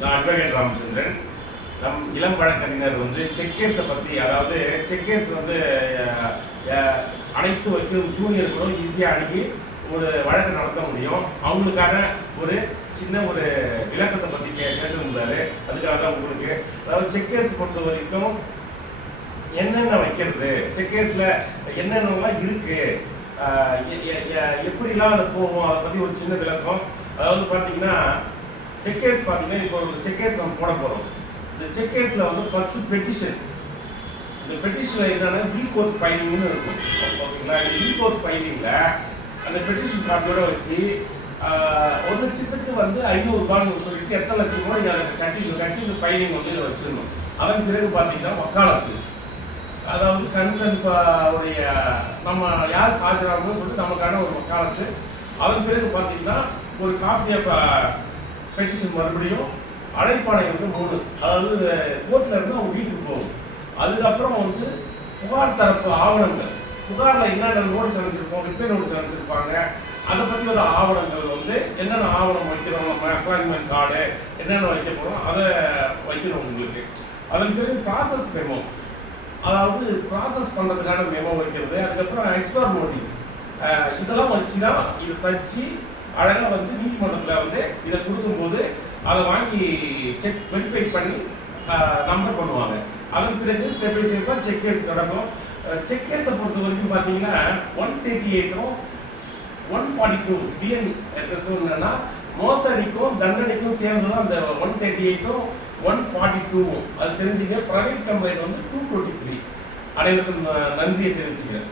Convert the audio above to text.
நான் அட்வொகேட் ராமச்சந்திரன். நம் இளம் வழக்கறிஞர் செக் கேஸை பற்றி, அதாவது செக் கேஸ் அனைத்து வக்கீலும் ஜூனியர்களும் ஈஸியாக அணுகி ஒரு வழக்கு நடத்த முடியும். அவங்களுக்கான ஒரு சின்ன ஒரு விளக்கத்தை பற்றி கேட்டுருந்தாரு. அதுக்காக தான் உங்களுக்கு, அதாவது செக் கேஸ் பொறுத்த வரைக்கும் என்னென்ன வைக்கிறது, செக் கேஸில் என்னென்னலாம் இருக்குது, எப்படிலாம் அது போகும், அதை பற்றி ஒரு சின்ன விளக்கம். அதாவது பார்த்தீங்கன்னா செக் கேஸ் பார்த்தீங்கன்னா, இப்போ ஒரு செக் கேஸ் நம்ம போட போகிறோம். இந்த செக் கேஸில் ஃபர்ஸ்ட் பெட்டிஷன். இந்த பெட்டிஷனில் என்னன்னா கோர்ட் ஃபைலிங்னு இருக்கும். ஓகேங்களா? இந்த கோர்ட் ஃபைலிங்கில் அந்த பெட்டிஷன் காப்பியோட வச்சு 1,00,000க்கு 500 சொல்லிட்டு எத்தனை லட்சமோ நீங்கள் அதை கட்டி இந்த ஃபைலிங் இதை வச்சிடணும். அதன் பிறகு பார்த்தீங்கன்னா வக்காலத்து, அதாவது கன்சர்ன் உடைய நம்ம யார் ஆஜராகணும்னு சொல்லிட்டு நமக்கான ஒரு வக்காலத்து. அதன் பிறகு பார்த்தீங்கன்னா ஒரு காப்பி ஆஃப் பெட்டிஷன், மறுபடியும் அழைப்பாணை 3, அதாவது கோர்ட்ல இருந்து அவங்க வீட்டுக்கு போகும். அதுக்கப்புறம் புகார் தரப்பு ஆவணங்கள், புகாரில் என்னென்ன நோட்டீஸ் அனுப்பிச்சிருப்போம், ரிப்ளை நோட்டீஸ் அனுப்பிச்சிருப்பாங்க, அதை பற்றி ஒரு ஆவணங்கள் என்னென்ன ஆவணம் வைக்கிறோம், நம்ம அப்பாயின்மெண்ட் கார்டு என்னென்ன வைக்க போகிறோம் அதை வைக்கணும் உங்களுக்கு. அதன் பிறகு ப்ராசஸ் மெமோ, அதாவது ப்ராசஸ் பண்ணுறதுக்கான மெமோ வைக்கிறது. அதுக்கப்புறம் எக்ஸ்பர்ட் நோட்டீஸ், இதெல்லாம் வச்சு தான் இதை தச்சு அழகாக நீதிமன்றத்தில் இதை கொடுக்கும்போது அதை வாங்கி செக் வெரிஃபை பண்ணி நம்பர் பண்ணுவாங்க. அதன் பிறகு ஸ்டெப் பை ஸ்டெப்பாக செக் கேஸ் நடக்கும். செக் கேஸை பொறுத்த வரைக்கும் பார்த்தீங்கன்னா 138ம் 142 BNSS என்னன்னா மோசடிக்கும் தண்டனைக்கும் சேர்ந்து தான் அந்த 138ம் 142. அது தெரிஞ்சுங்க. Private complaint 223. அனைவருக்கும் நன்றியை தெரிவிச்சுக்கிறேன்.